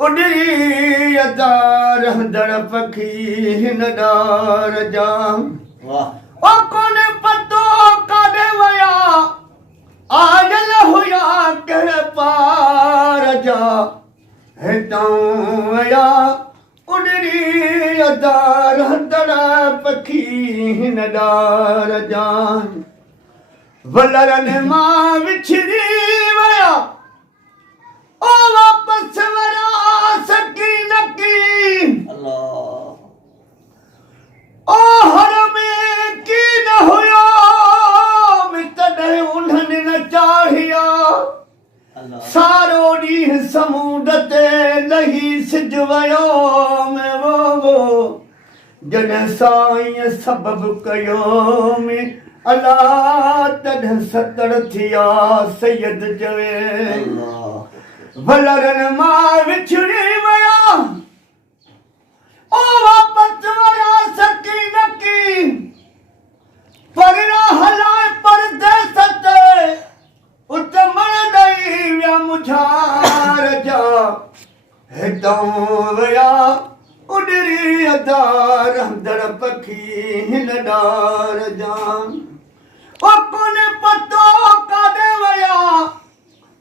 उॾरी अदार दड़ पखी हिन डार जा ओ कोने पतो काॾे वया आयल हुया कहिड़े पार जा हितां वया उॾरी अदार दड़ पखी हिन डार जा वलरनि मां विछड़ी वया ओ वापस वरा सकी नकी ओ हर में की न हुयो तॾहिं उन्हनि न चाढ़िया सारो ॾींहुं समुंड ते लही सिज वयो में वो जॾहिं साईं सबबु कयो में अला तॾहिं सतड़ थिया सैयद जवे वलरनि मां विछड़ी वया ओ वापस वरा सकी नकी परना हलाए परदेस ते उतमण ॾई विया मुझार जा हितां वया उॾरी अदार दड़ पखी हिन डार जा ओ कोने पतो काॾे वया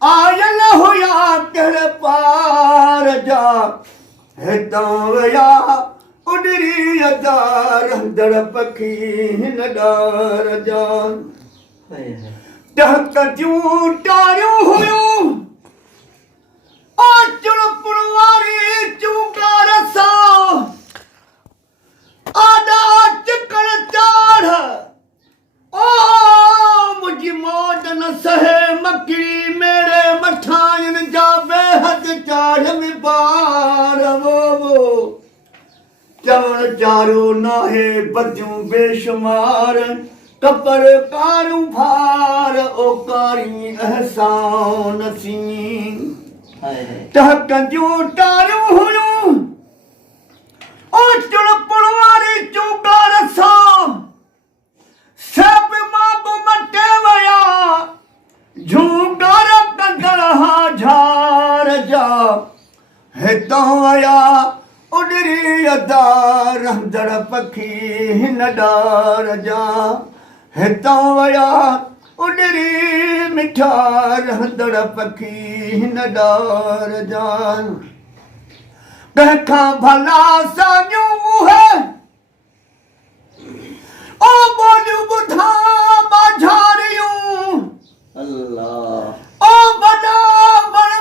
आयल हुया कहिड़े पार जा हितां वया उॾरी अदार दड़ पखी हिन डार जा टहक जूं टारियूं हुयूं ओ चुड़पुड़ वारी चूकार सां आॾा चिकड़ चाढ़ ओ मुंहिंजी मौज न सहे मकड़ी मेरे मठाइनि जा बेहद चाढ़ में बार वो चवण चारो नाहे बदियूं बेशुमार कपर कारूं भार ओ कारी अहसान सी टहक जूं टारियूं हुयूं ओ चुड़पुड़ वारी चूकार सां सब मां मटे वया झूकार कंदड़ हा झार जा हितां वया उॾरी अदार दड़ पखी हिन डार जा हितां वया उॾरी मिठार दड़ पखी हिन डार जा कंहिंखां भला साॻियूं उहे ओ बोलियूं ॿुधा बाझारियूं ओ वॾा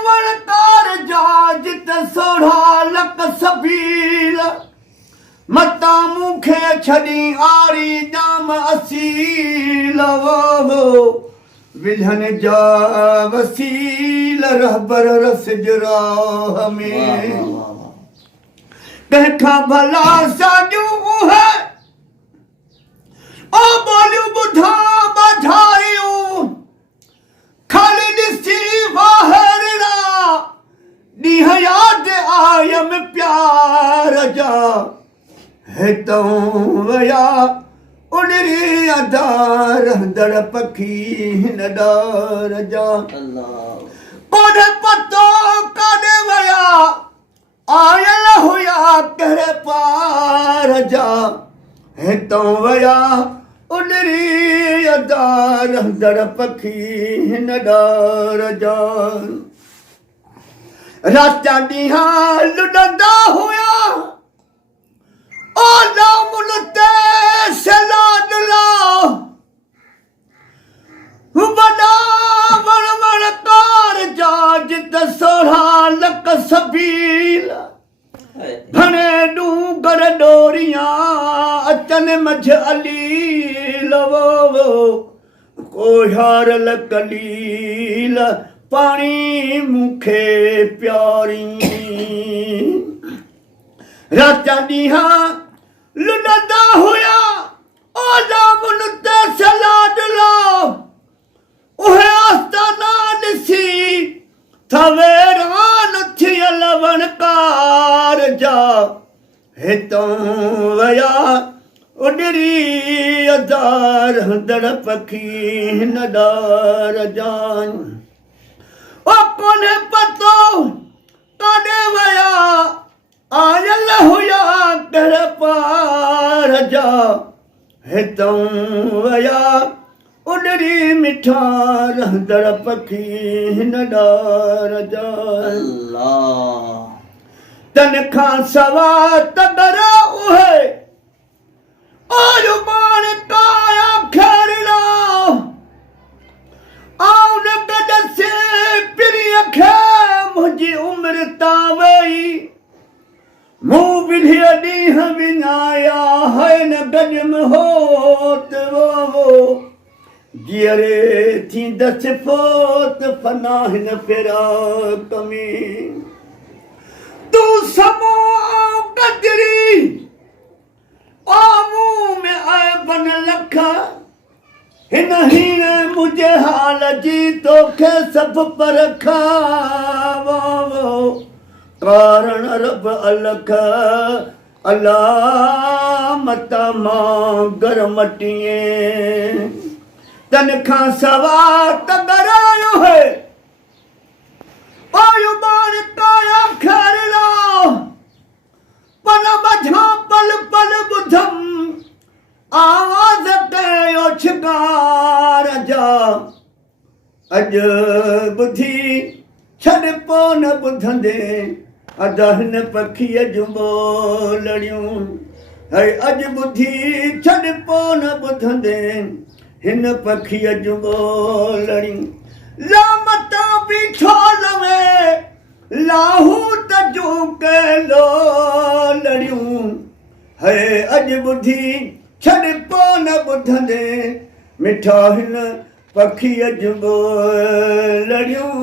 वणकार जा जित सोढ़ा लक सबील मता मूंखे छॾी आरी जाम असील वो विझन जा वसील रहबर रसिज राह में कंहिंखां भला साॻियूं उहे ओ बोलियूं ॿुधा बाझारियूं खाली ॾिसी वाहरड़ा ॾींहं यादि आयम प्यार जा हितां वया उॾरी अदार दड़ पखी हिन डार जा कोन्हे पतो काॾे वया आयल हुया कहिड़े पार जा हितां वया उॾरी अदार दड़ पखी हिन डार जा रात ॾींहं लुॾंदा हुया ओ लामुल ते सलाद ला वॾा वणकार जा जित सोढ़ा लक सबील घणे डूंगर डोरियां अचनि मझ अलील वो कोहार लकलील पाणी मूंखे प्यारी रात ॾींहं लुॾंदा हुया ओ लामुल ते सलाद ला उहे आस्ताना ॾिसी थवेरान थियल वणकार जा हितां वया उॾरी अदार दड़ पखी हिन डार जा ओ कोन्हे पतो काॾे वया जा हितऊं वया उडरी मिठा रहंदड़ पखी हिन डार जा अल्लाह तन खां सवा तबर उहे और मान काया खरला आउ न गडसे पिरिय खे मुंहिंजी उम्र ता वई मूं विढ़िय ॾींहं विञाया है न गॾम होत वो जीअरे थींदसि फोत फना हिन फेरा कमी तूं समो गजरी ओ मुंह में आए बन लखा हिन हीन मुझे हाल जी तोखे सब परखा वो कारण रब अलख अल्लाह मता मां गर मटिए तन खां सवा तबरायो है आयु बार काया खरला पन बझा पल पल बुधम आवाज कयो छिकार जा अज बुधी छड़ पो न बुधंदे अदहन पखीअ जूं ॿोलड़ियूं है अज बुधी छड़ पो न बुधंदे हिन पखीअ जूं ॿोलड़ियूं लामता बीठो लवे लाहू तजू के लोलड़ियूं है अज बुधी छड़ पो न बुधंदे मिठा हिन पखीअ जूं ॿोलड़ियूं